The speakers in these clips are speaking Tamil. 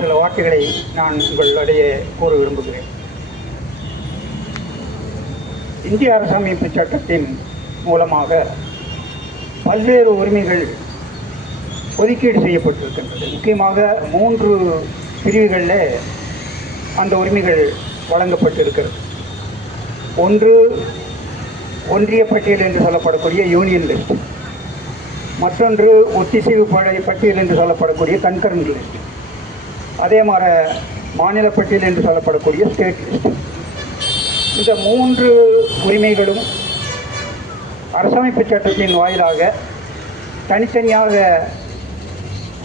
சில வார்த்தைகளை நான் உங்களிடையே கூற விரும்புகிறேன். இந்திய அரசமைப்பு சட்டத்தின் மூலமாக பல்வேறு உரிமைகள் ஒதுக்கீடு செய்யப்பட்டிருக்கின்றது. முக்கியமாக மூன்று பிரிவுகளில் அந்த உரிமைகள் வழங்கப்பட்டிருக்கிறது. ஒன்று ஒன்றிய பட்டியல் என்று சொல்லப்படக்கூடிய யூனியன் லிஸ்ட். மற்றொன்று ஒத்திசைவு பட்டியல் என்று சொல்லப்படக்கூடிய கன்கரண்ட் லிஸ்ட். அதே மாதிரி மாநில பட்டியல் என்று சொல்லப்படக்கூடிய ஸ்டேட் லிஸ்ட் இந்த மூன்று உரிமைகளும் அரசமைப்பு சட்டத்தின் வாயிலாக தனித்தனியாக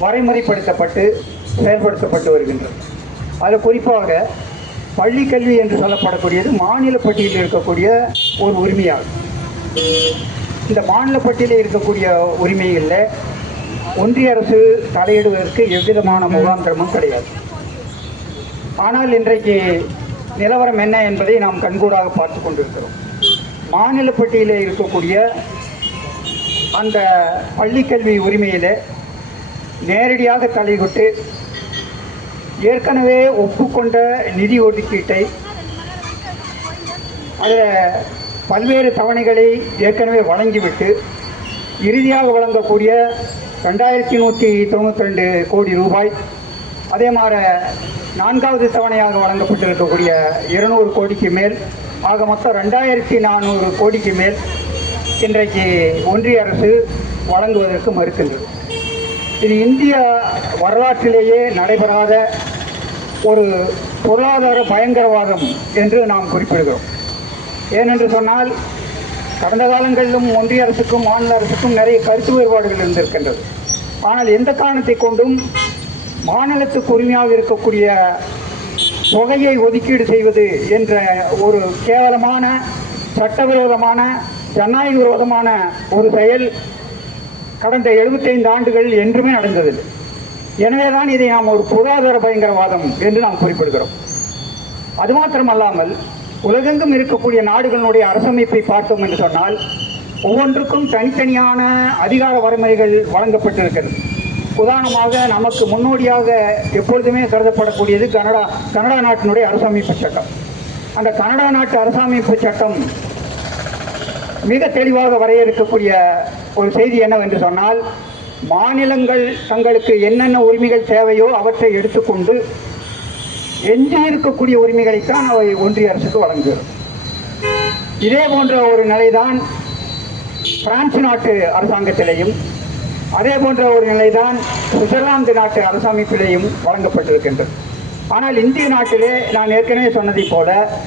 வரைமுறைப்படுத்தப்பட்டு செயல்படுத்தப்பட்டு வருகின்றது. அதில் குறிப்பாக பள்ளி கல்வி என்று சொல்லப்படக்கூடியது மாநில பட்டியலில் இருக்கக்கூடிய ஒரு உரிமையாகும். இந்த மாநில பட்டியலில் இருக்கக்கூடிய உரிமைகளில் ஒன்றிய அரசு தலையிடுவதற்கு எவ்விதமான முகாந்திரமும் கிடையாது. ஆனால் இன்றைக்கு நிலவரம் என்ன என்பதை நாம் கண்கூடாக பார்த்து கொண்டிருக்கிறோம். மாநில பட்டியலில் இருக்கக்கூடிய அந்த பள்ளிக்கல்வி உரிமையில் நேரடியாக தலையிட்டு ஏற்கனவே ஒப்புக்கொண்ட நிதி ஒதுக்கீட்டை அதில் பல்வேறு தவணைகளை ஏற்கனவே வழங்கிவிட்டு இறுதியாக வழங்கக்கூடிய ரெண்டாயிரத்தி நூற்றி தொண்ணூற்றி ரெண்டு கோடி ரூபாய். அதே மாதிரி நான்காவது தவணையாக வழங்கப்பட்டிருக்கக்கூடிய இருநூறு கோடிக்கு மேல் ஆக மொத்தம் ரெண்டாயிரத்தி நானூறு கோடிக்கு மேல் இன்றைக்கு ஒன்றிய அரசு வழங்குவதற்கு மறுக்கின்றது. இது இந்திய வரலாற்றிலேயே நடைபெறாத ஒரு பொருளாதார பயங்கரவாதம் என்று நாம் குறிப்பிடுகிறோம். ஏனென்று சொன்னால் கடந்த காலங்களிலும் ஒன்றிய அரசுக்கும் மாநில அரசுக்கும் நிறைய கருத்து வேறுபாடுகள் இருந்திருக்கின்றது. ஆனால் எந்த காரணத்தை கொண்டும் மாநிலத்துக்கு உரிமையாக இருக்கக்கூடிய தொகையை ஒதுக்கீடு செய்வது என்ற ஒரு கேவலமான சட்டவிரோதமான ஜனநாயக விரோதமான ஒரு செயல் கடந்த 75 ஆண்டுகள் என்றுமே நடந்ததில்லை. எனவேதான் இதை நாம் ஒரு பொருளாதார பயங்கரவாதம் என்று நாம் குறிப்பிடுகிறோம். அது மாத்திரமல்லாமல் உலகெங்கும் இருக்கக்கூடிய நாடுகளினுடைய அரசமைப்பை பார்த்தோம் என்று சொன்னால் ஒவ்வொன்றுக்கும் தனித்தனியான அதிகார வரைமுறைகள் வழங்கப்பட்டிருக்கிறது. உதாரணமாக நமக்கு முன்னோடியாக எப்பொழுதுமே கருதப்படக்கூடியது கனடா கனடா நாட்டினுடைய அரசமைப்பு சட்டம். அந்த கனடா நாட்டு அரசமைப்பு சட்டம் மிக தெளிவாக வரையறுக்கக்கூடிய ஒரு செய்தி என்னவென்று சொன்னால் மாநிலங்கள் தங்களுக்கு என்னென்ன உரிமைகள் தேவையோ அவற்றை எடுத்துக்கொண்டு எஞ்சி இருக்கக்கூடிய உரிமைகளைத்தான் அவை ஒன்றிய அரசுக்கு வழங்குகிறது. இதே போன்ற ஒரு நிலைதான் பிரான்ஸ் நாட்டு அரசாங்கத்திலேயும் அதே போன்ற ஒரு நிலைதான் சுவிட்சர்லாந்து நாட்டு அரசமைப்பிலேயும் வழங்கப்பட்டிருக்கின்றது. ஆனால் இந்திய நாட்டிலே நான் ஏற்கனவே சொன்னதைப் போல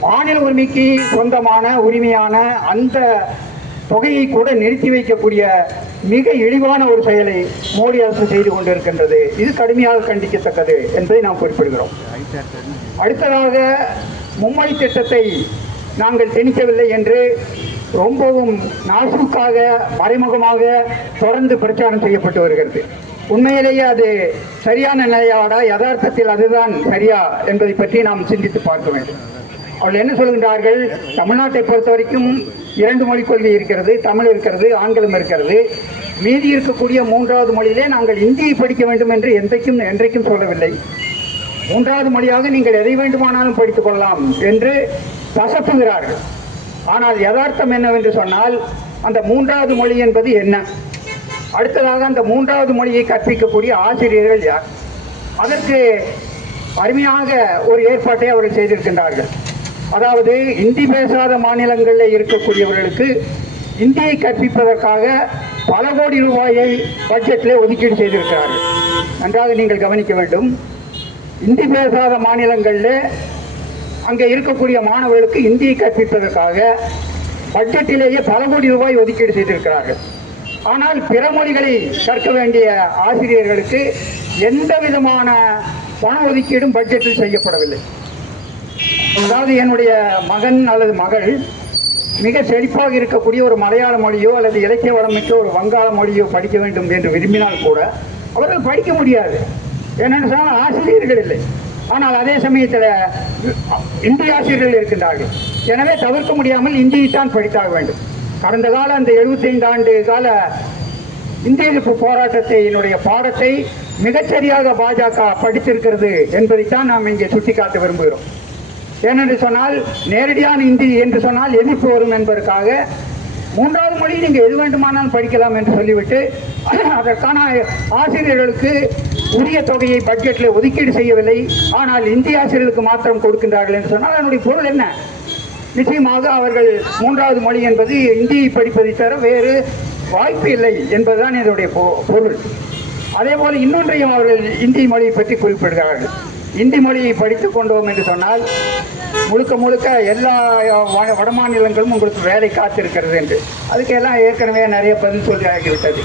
மாநில உரிமைக்கு சொந்தமான உரிமையான அந்த தொகையை கூட நிறுத்தி வைக்கக்கூடிய மிக இழிவான ஒரு செயலை மோடி அரசு செய்து கொண்டிருக்கின்றது. இது கடுமையாக கண்டிக்கத்தக்கது என்பதை நாம் குறிப்பிடுகிறோம். அடுத்ததாக மும்மொழி திட்டத்தை நாங்கள் திணிக்கவில்லை என்று ரொம்பவும் நாசுக்காக மறைமுகமாக தொடர்ந்து பிரச்சாரம் செய்யப்பட்டு வருகிறது. உண்மையிலேயே அது சரியான நிலையாடா யதார்த்தத்தில் அதுதான் சரியா என்பதை பற்றி நாம் சிந்தித்து பார்க்க வேண்டும். அவர்கள் என்ன சொல்கின்றார்கள்? தமிழ்நாட்டை பொறுத்த வரைக்கும் இரண்டு மொழிக் கொள்கை இருக்கிறது தமிழ் இருக்கிறது ஆங்கிலம் இருக்கிறது. மீதி இருக்கக்கூடிய மூன்றாவது மொழியிலே நாங்கள் இந்தியை படிக்க வேண்டும் என்று என்றைக்கும் என்றைக்கும் சொல்லவில்லை. மூன்றாவது மொழியாக நீங்கள் எதை வேண்டுமானாலும் படித்துக் கொள்ளலாம் என்று தசப்புகிறார்கள் ஆனால் யதார்த்தம் என்னவென்று சொன்னால் அந்த மூன்றாவது மொழி என்பது என்ன? அடுத்ததாக அந்த மூன்றாவது மொழியை கற்பிக்கக்கூடிய ஆசிரியர்கள் யார்? அதற்கு அருமையாக ஒரு ஏற்பாட்டை அவர்கள் செய்திருக்கின்றார்கள். அதாவது இந்தி பேசாத மாநிலங்களில் இருக்கக்கூடியவர்களுக்கு இந்தியை கற்பிப்பதற்காக பல கோடி ரூபாயை பட்ஜெட்டில் ஒதுக்கீடு செய்திருக்கிறார்கள். நன்றாக நீங்கள் கவனிக்க வேண்டும். இந்தி பேசாத மாநிலங்களில் அங்கே இருக்கக்கூடிய மாணவர்களுக்கு இந்தியை கற்பிப்பதற்காக பட்ஜெட்டிலேயே பல கோடி ரூபாய் ஒதுக்கீடு செய்திருக்கிறார்கள். ஆனால் பிற மொழிகளை கற்க வேண்டிய ஆசிரியர்களுக்கு எந்த விதமான பண ஒதுக்கீடும் பட்ஜெட்டில் செய்யப்படவில்லை. அதாவது என்னுடைய மகன் அல்லது மகள் மிக செழிப்பாக இருக்கக்கூடிய ஒரு மலையாள மொழியோ அல்லது இலக்கிய வளமிக்க ஒரு வங்காள மொழியோ படிக்க வேண்டும் என்று விரும்பினால் கூட அவர்கள் படிக்க முடியாது. ஏனென்று சொன்னால் ஆசிரியர்கள் இல்லை. ஆனால் அதே சமயத்தில் இந்திய ஆசிரியர்கள் இருக்கின்றார்கள். எனவே தவிர்க்க முடியாமல் இந்தியைத்தான் படித்தாக வேண்டும். கடந்த கால அந்த 75 ஆண்டு கால இந்திய எதிர்ப்பு போராட்டத்தினுடைய பாடத்தை மிகச்சரியாக பாஜக படித்திருக்கிறது என்பதைத்தான் நாம் இங்கே சுட்டிக்காட்ட விரும்புகிறோம். ஏனென்று சொன்னால் நேரடியான இந்தி என்று சொன்னால் எதிர்ப்பு வரும் என்பதற்காக மூன்றாவது மொழி நீங்கள் எது வேண்டுமானாலும் படிக்கலாம் என்று சொல்லிவிட்டு அதற்கான ஆசிரியர்களுக்கு உரிய தொகையை பட்ஜெட்டில் ஒதுக்கீடு செய்யவில்லை. ஆனால் இந்திய ஆசிரியர்களுக்கு மாத்திரம் கொடுக்கின்றார்கள் என்று சொன்னால் அதனுடைய பொருள் என்ன? நிச்சயமாக அவர்கள் மூன்றாவது மொழி என்பது இந்தியை படிப்பதை தவிர வேறு வாய்ப்பு இல்லை என்பதுதான் இதனுடைய பொ- பொருள். அதே போல இன்னொன்றையும் அவர்கள் இந்தி மொழியை பற்றி குறிப்பிடுகிறார்கள். இந்தி மொழியை படித்துக் கொண்டோம் என்று சொன்னால் முழுக்க முழுக்க எல்லா வட- உங்களுக்கு வேலை காத்திருக்கிறது என்று. அதுக்கெல்லாம் ஏற்கனவே நிறைய பதில் சொல்லி ஆகிவிட்டது.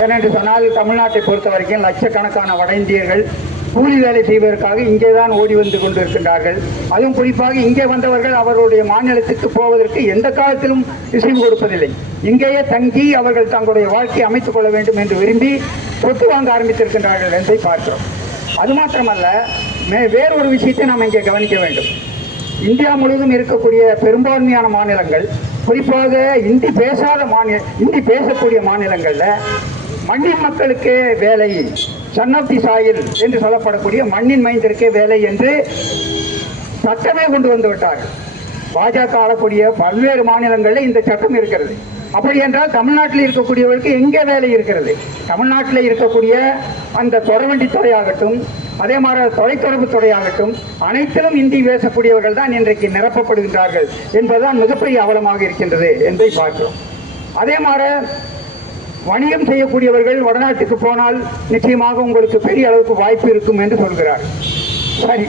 ஏனென்று சொன்னால் தமிழ்நாட்டை பொறுத்த வரைக்கும் லட்சக்கணக்கான வட இந்தியர்கள் கூலி வேலை செய்வதற்காக இங்கே தான் ஓடி வந்து கொண்டிருக்கின்றார்கள். அதுவும் குறிப்பாக இங்கே வந்தவர்கள் அவர்களுடைய மாநிலத்துக்கு போவதற்கு எந்த காலத்திலும் இசைவு கொடுப்பதில்லை. இங்கேயே தங்கி அவர்கள் தங்களுடைய வாழ்க்கையை அமைத்துக் கொள்ள வேண்டும் என்று விரும்பி சொத்து வாங்க ஆரம்பித்திருக்கின்றார்கள் என்பதை பார்க்கிறோம் அது மாத்திரமல்ல வேறொரு விஷயத்தை நாம் இங்கே கவனிக்க வேண்டும். இந்தியா முழுவதும் இருக்கக்கூடிய பெரும்பான்மையான மாநிலங்கள் குறிப்பாக இந்தி பேசாத மாநில இந்தி பேசக்கூடிய மாநிலங்களில் மண்ணின் மக்களுக்கே வேலை சன் ஆஃப் தி சாயில் என்று சொல்லப்படக்கூடிய மண்ணின் மைந்தருக்கே வேலை என்று சட்டமே கொண்டு வந்து விட்டார்கள். பாஜக ஆளக்கூடிய பல்வேறு மாநிலங்களில் இந்த சட்டம் இருக்கிறது. அப்படி என்றால் தமிழ்நாட்டில் இருக்கக்கூடியவர்களுக்கு எங்கே வேலை இருக்கிறது? தமிழ்நாட்டில் இருக்கக்கூடிய அந்த தொடர்வண்டித்துறை ஆகட்டும் அதே மாதிரி தொலைத்தொடர்பு துறையாகட்டும் அனைத்திலும் இந்தி பேசக்கூடியவர்கள் தான் இன்றைக்கு நிரப்பப்படுகின்றார்கள் என்பதுதான் மிகப்பெரிய அவலமாக இருக்கின்றது என்பதை பார்க்கிறோம். அதே மாதிரி வணிகம் செய்யக்கூடியவர்கள் வடநாட்டுக்கு போனால் நிச்சயமாக உங்களுக்கு பெரிய அளவுக்கு வாய்ப்பு இருக்கும் என்று சொல்கிறார். சரி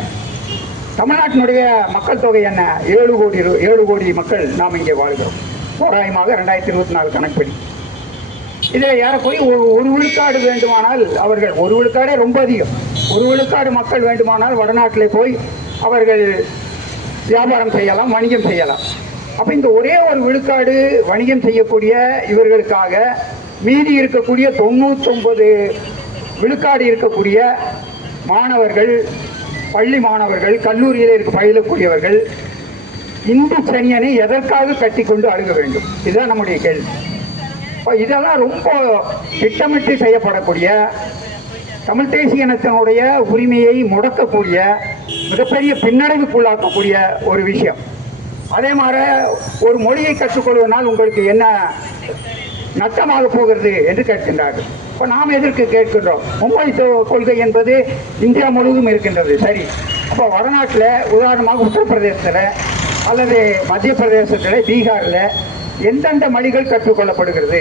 தமிழ்நாட்டினுடைய மக்கள் தொகை என்ன? ஏழு கோடி ஏழு கோடி மக்கள் நாம் இங்கே வாழ்கிறோம். தோராயமாக ரெண்டாயிரத்தி இருபத்தி நாலு கணக்குப்படி. இதில் ஏறக்குறைய ஒரு ஒரு விழுக்காடு வேண்டுமானால் அவர்கள் ஒரு விழுக்காடே ரொம்ப அதிகம். ஒரு விழுக்காடு மக்கள் வேண்டுமானால் வடநாட்டிலே போய் அவர்கள் வியாபாரம் செய்யலாம் வணிகம் செய்யலாம். அப்போ இந்த ஒரே ஒரு விழுக்காடு வணிகம் செய்யக்கூடிய இவர்களுக்காக மீதி இருக்கக்கூடிய தொண்ணூத்தொன்பது விழுக்காடு இருக்கக்கூடிய மாணவர்கள் பள்ளி மாணவர்கள் கல்லூரியில் இருக்க பயிலக்கூடியவர்கள் இந்து சனியனை எதற்காக கட்டிக்கொண்டு அழுக வேண்டும்? இதுதான் நம்முடைய கேள்வி. இப்போ இதெல்லாம் ரொம்ப திட்டமிட்டு செய்யப்படக்கூடிய தமிழ் தேசிய இனத்தினுடைய உரிமையை முடக்கக்கூடிய மிகப்பெரிய பின்னடைவுக்குள்ளாக்கக்கூடிய ஒரு விஷயம். அதே மாதிரி ஒரு மொழியை கற்றுக்கொள்வதனால் உங்களுக்கு என்ன நஷ்டமாக போகிறது என்று கேட்கின்றார்கள். இப்போ நாம் எதற்கு கேட்கின்றோம்? மும்பை கொள்கை என்பது இந்தியா முழுவதும் இருக்கின்றது சரி. அப்போ வடநாட்டில் உதாரணமாக உத்தரப்பிரதேசத்தில் அல்லது மத்திய பிரதேசத்தில் பீகாரில் எந்தெந்த மொழிகள் கற்றுக்கொள்ளப்படுகிறது?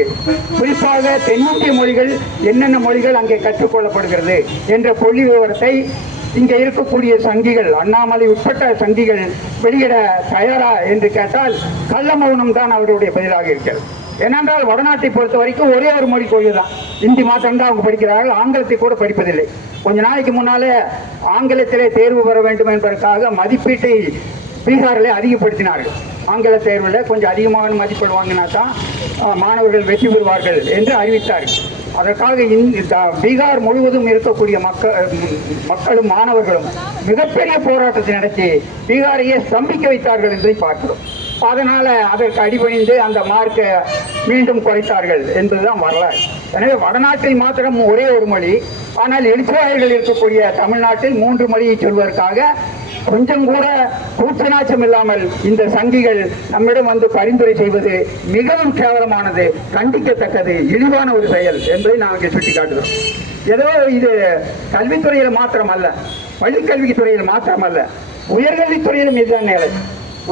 குறிப்பாக தென்னிந்திய மொழிகள் என்னென்ன மொழிகள் அங்கே கற்றுக்கொள்ளப்படுகிறது என்ற புள்ளி விவரத்தை இங்கே இருக்கக்கூடிய சங்கிகள் அண்ணாமலை உட்பட்ட சங்கிகள் வெளியிட தயாரா என்று கேட்டால் கள்ள மௌனம் தான் அவருடைய பதிலாக இருக்கிறது. ஏனென்றால் வடநாட்டை பொறுத்த வரைக்கும் ஒரே ஒரு மொழி கொள்கை தான். இந்தி மாத்திரம் தான் அவங்க படிக்கிறார்கள் ஆங்கிலத்தை கூட படிப்பதில்லை. கொஞ்ச நாளைக்கு முன்னாலே ஆங்கிலத்திலே தேர்வு பெற வேண்டும் என்பதற்காக மதிப்பீட்டை பீகாரில் அதிகப்படுத்தினார்கள் ஆங்கில தேர்வில் கொஞ்சம் அதிகமான மதிப்பெண் வாங்கினா தான் மாணவர்கள் வெற்றி பெறுவார்கள் என்று அறிவித்தார்கள் அதற்காக இந்த பீகார் முழுவதும் இருக்கக்கூடிய மக்கள் மக்களும் மாணவர்களும் மிகப்பெரிய போராட்டத்தை நடத்தி பீகாரையே ஸ்தம்பிக்க வைத்தார்கள் என்பதை பார்க்கிறோம். அதனால் அதற்கு அடிபணிந்து அந்த மார்க்கை மீண்டும் குறைத்தார்கள் என்பதுதான் வரலாறு. எனவே வடநாட்டில் மாத்திரம் ஒரே ஒரு மொழி ஆனால் எழுத்தாளர்கள் இருக்கக்கூடிய தமிழ்நாட்டில் மூன்று மொழியை சொல்வதற்காக கொஞ்சம் கூட கூச்சநாச்சம் இல்லாமல் இந்த சங்கிகள் நம்மிடம் வந்து பரிந்துரை செய்வது மிகவும் கேவலமானது கண்டிக்கத்தக்கது இழிவான ஒரு செயல் என்பதை நான் இங்கே சுட்டிக்காட்டுகிறோம். ஏதோ இது கல்வித்துறையில் மாத்திரம் அல்ல பள்ளிக்கல்வித்துறையில் மாத்திரம் அல்ல உயர்கல்வித்துறையிலும் இதுதான் நிலை.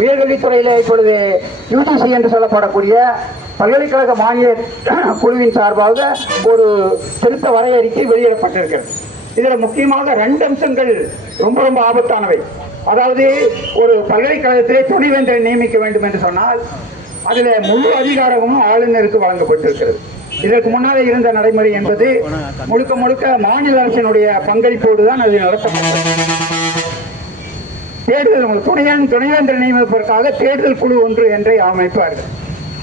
உயர்கல்வித்துறையில் இப்பொழுது யூஜிசி என்று சொல்லப்படக்கூடிய பல்கலைக்கழக மானிய குழுவின் சார்பாக ஒரு திருத்த வரையறிக்கை வெளியிடப்பட்டிருக்கிறது. இதில் முக்கியமாக ரெண்டு அம்சங்கள் ரொம்ப ரொம்ப ஆபத்தானவை. அதாவது ஒரு பல்கலைக்கழகத்திலே துணைவேந்தரை நியமிக்க வேண்டும் என்று சொன்னால் அதில் முழு அதிகாரமும் ஆளுநருக்கு வழங்கப்பட்டிருக்கிறது. இதற்கு முன்னாலே இருந்த நடைமுறை என்பது முழுக்க முழுக்க மாநில அரசினுடைய பங்களிப்போடு தான் அது நடத்தப்பட்டது. தேர்தல் துணையன் துணைவேந்தர் நியமிப்பதற்காக தேர்தல் குழு ஒன்று என்றே அமைப்பார்கள்.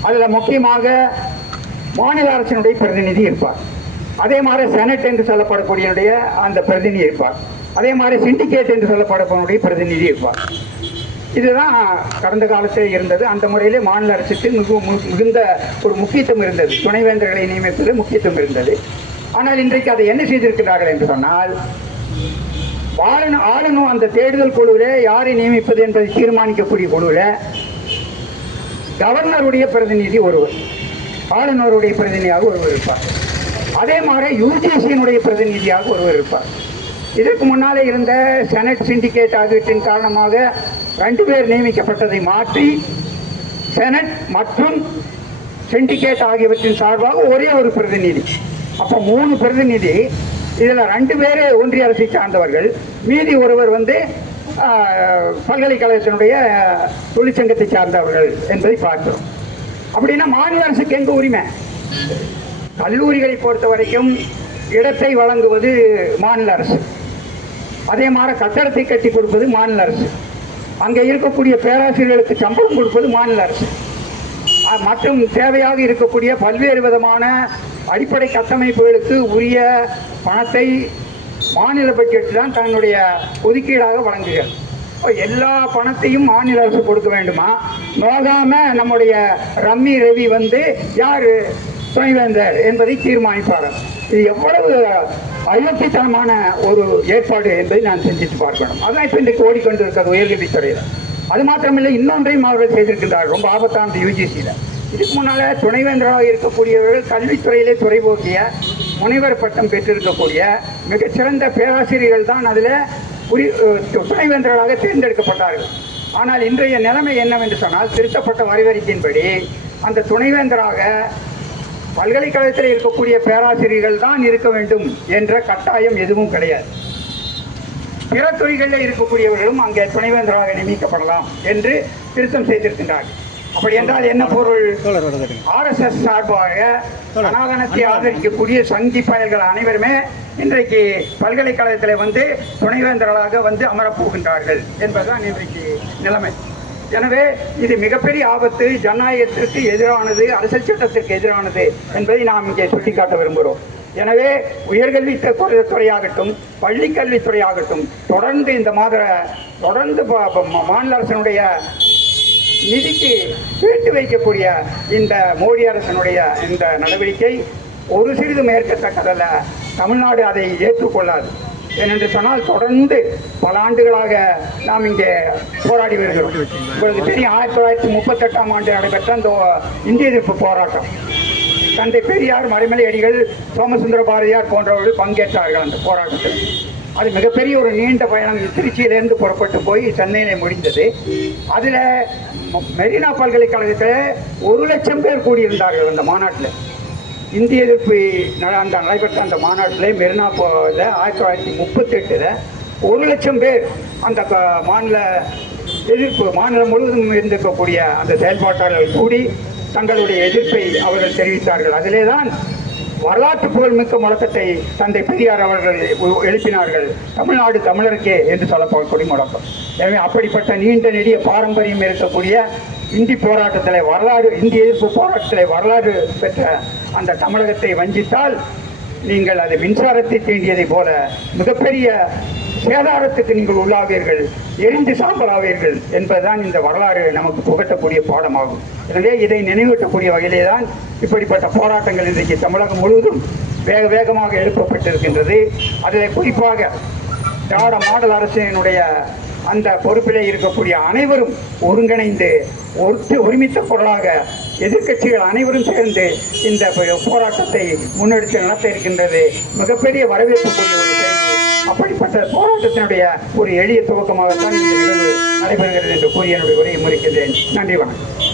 அதில் முக்கியமாக மாநில அரசினுடைய பிரதிநிதி இருப்பார். அதே மாதிரி செனட் என்று சொல்லப்படக்கூடியனுடைய அந்த பிரதிநிதி இருப்பார். அதே மாதிரி சிண்டிகேட் என்று சொல்லப்படக்கூடிய பிரதிநிதி இருப்பார். இதுதான் கடந்த காலத்தில் இருந்தது. அந்த முறையிலே மாநில அரசுக்கு மிகு மு- மிகுந்த ஒரு முக்கியத்துவம் இருந்தது. துணைவேந்தர்களை நியமிப்பதில் முக்கியத்துவம் இருந்தது. ஆனால் இன்றைக்கு அதை என்ன செய்திருக்கிறார்கள் என்று சொன்னால் ஆளுநர் ஆளுநர் அந்த தேடுதல் குழுவில் யாரை நியமிப்பது என்பதை தீர்மானிக்கக்கூடிய குழுவில் கவர்னருடைய பிரதிநிதி ஒருவர். ஆளுநருடைய பிரதிநிதியாக ஒருவர் இருப்பார். அதே மாதிரி யூஜிசியினுடைய பிரதிநிதியாக ஒருவர் இருப்பார். இதற்கு முன்னாலே இருந்த செனட் சிண்டிகேட் ஆகியவற்றின் காரணமாக ரெண்டு பேர் நியமிக்கப்பட்டதை மாற்றி செனட் மற்றும் சிண்டிகேட் ஆகியவற்றின் சார்பாக ஒரே ஒரு பிரதிநிதி. அப்போ மூணு பிரதிநிதி இதில் ரெண்டு பேரே ஒன்றிய அரசை சார்ந்தவர்கள். மீதி ஒருவர் வந்து பல்கலைக்கழகத்தினுடைய தொழிற்சங்கத்தை சார்ந்தவர்கள் என்பதை பார்க்கிறோம் அப்படின்னா மாநில அரசுக்கு எங்கே உரிமை? கல்லூரிகளை பொறுத்த வரைக்கும் இடத்தை வழங்குவது மாநில அரசு. அதே மாதிரி கட்டடத்தை கட்டி கொடுப்பது மாநில அரசு. அங்கே இருக்கக்கூடிய பேராசிரியர்களுக்கு சம்பளம் கொடுப்பது மாநில அரசு. மற்றும் தேவையாக இருக்கக்கூடிய பல்வேறு விதமான அடிப்படை கட்டமைப்புகளுக்கு உரிய பணத்தை மாநில பட்ஜெட் தான் தன்னுடைய ஒதுக்கீடாக வழங்குகிறது. எல்லா பணத்தையும் மாநில அரசு கொடுக்க வேண்டுமா? நோகாம நம்முடைய ரம்மி ரவி வந்து யார்? துணைவேந்தர் என்பதை தீர்மானிப்பார் இது எவ்வளவு அயோக்கியத்தனமான ஒரு ஏற்பாடு என்பதை நான் சிந்தித்து பார்க்கணும். அதான் இப்போ இன்றைக்கு ஓடிக்கொண்டிருக்கிறது உயர்கல்வித்துறையில் அது மாத்திரமில்லை இன்னொன்றையும் அவர்கள் செய்திருக்கின்றார் ரொம்ப ஆபத்தான யூஜிசியில் இதுக்கு முன்னால் துணைவேந்தராக இருக்கக்கூடியவர்கள் கல்வித்துறையிலே துறை போக்கிய முனைவர் பட்டம் பெற்றிருக்கக்கூடிய மிகச்சிறந்த பேராசிரியர்கள் தான் அதில் உரி துணைவேந்தர்களாக தேர்ந்தெடுக்கப்பட்டார்கள். ஆனால் இன்றைய நிலைமை என்னவென்று சொன்னால் திருத்தப்பட்ட வரைவறிக்கையின்படி அந்த துணைவேந்தராக பல்கலைக்கழகத்தில் இருக்கக்கூடிய பேராசிரியர்கள் தான் இருக்க வேண்டும் என்ற கட்டாயம் எதுவும் கிடையாது. பிற துறைகளில் இருக்கக்கூடியவர்களும் அங்கே துணைவேந்தராக நியமிக்கப்படலாம் என்று திருத்தம் செய்திருக்கின்றார்கள். அப்படி என்றால் என்ன பொருள்? ஆர்எஸ்எஸ் சார்பாக சனாதனத்தை ஆதரிக்கக்கூடிய சங்கி பயல்கள் அனைவருமே இன்றைக்கு பல்கலைக்கழகத்தில் வந்து துணைவேந்தர்களாக வந்து அமரப் போகின்றார்கள் என்பதுதான் இன்றைக்கு நிலைமை. எனவே இது மிகப்பெரிய ஆபத்து ஜனநாயகத்திற்கு எதிரானது அரசியல் சட்டத்திற்கு எதிரானது என்பதை நாம் இங்கே சுட்டிக்காட்ட விரும்புகிறோம். எனவே உயர்கல்வி து- துறையாகட்டும் கல்வித்துறையாகட்டும் தொடர்ந்து இந்த மாதிரி தொடர்ந்து ப- மா- மாநில அரசனுடைய நிதிக்கு கேட்டு வைக்கக்கூடிய இந்த மோடி அரசனுடைய இந்த நடவடிக்கை ஒரு சிறிது மேற்கத்தக்கதல்ல தமிழ்நாடு அதை ஏற்றுக்கொள்ளாது. ஏனென்று சொன்னால் தொடர்ந்து பல ஆண்டுகளாக நாம் இங்கே போராடி வருகிறோம். உங்களுக்கு தெரியும் ஆயிரத்தி தொள்ளாயிரத்தி முப்பத்தெட்டாம் ஆண்டு நடைபெற்ற அந்த இந்திய எதிர்ப்பு போராட்டம். தந்தை பெரியார் மறைமலை அடிகள் சோமசுந்தர பாரதியார் போன்றவர்கள் பங்கேற்றார்கள் அந்த போராட்டத்தில். அது மிகப்பெரிய ஒரு நீண்ட பயணம். திருச்சியிலேருந்து புறப்பட்டு போய் சென்னையில் முடிந்தது. அதில் மெரினா பல்கலைக்கழகத்தில் ஒரு லட்சம் பேர் கூடியிருந்தார்கள் அந்த மாநாட்டில். இந்திய எதிர்ப்பு அந்த நடைபெற்ற அந்த மாநாட்டில் மெரினா போதில் ஆயிரத்தி தொள்ளாயிரத்தி முப்பத்தெட்டில் ஒரு லட்சம் பேர் அந்த மாநில எதிர்ப்பு மாநிலம் முழுவதும் இருந்திருக்கக்கூடிய அந்த செயல்பாட்டாளர்கள் கூடி தங்களுடைய எதிர்ப்பை அவர்கள் தெரிவித்தார்கள். அதிலே தான் வரலாற்று புகழ்மிக்க முழக்கத்தை தந்தை பெரியார் அவர்கள் எழுப்பினார்கள். தமிழ்நாடு தமிழருக்கே என்று சொல்லப்படக்கூடிய முழக்கம். எனவே அப்படிப்பட்ட நீண்ட நெடிய பாரம்பரியம் இருக்கக்கூடிய இந்தி போராட்டத்தில் வரலாறு இந்திய எதிர்ப்பு போராட்டத்தில் வரலாறு பெற்ற அந்த தமிழகத்தை வஞ்சித்தால் நீங்கள் அது மின்சாரத்தை தீண்டியதை போல மிகப்பெரிய சேதாரத்துக்கு நீங்கள் உள்ளாவீர்கள் எரிந்து சாம்பலாவீர்கள் என்பதுதான் இந்த வரலாறு நமக்கு புகட்டக்கூடிய பாடமாகும். எனவே இதை நினைவூட்டக்கூடிய வகையிலே தான் இப்படிப்பட்ட போராட்டங்கள் இன்றைக்கு தமிழகம் முழுவதும் வேக வேகமாக எழுப்பப்பட்டிருக்கின்றது. அதில் குறிப்பாக திராவிட மாடல் அரசினுடைய அந்த பொறுப்பிலே இருக்கக்கூடிய அனைவரும் ஒருங்கிணைந்து ஒருத்து ஒருமித்த குரலாக எதிர்க்கட்சிகள் அனைவரும் சேர்ந்து இந்த போராட்டத்தை முன்னெடுத்து நடத்த இருக்கின்றது. மிகப்பெரிய வரவேற்புக்குரிய ஒரு செய்தி. அப்படிப்பட்ட போராட்டத்தினுடைய ஒரு எளிய துவக்கமாகத்தான் இந்த நிகழ்வு நடைபெறுகிறது என்று கூறி என்னுடைய உரையை முடிக்கின்றேன். நன்றி வணக்கம்.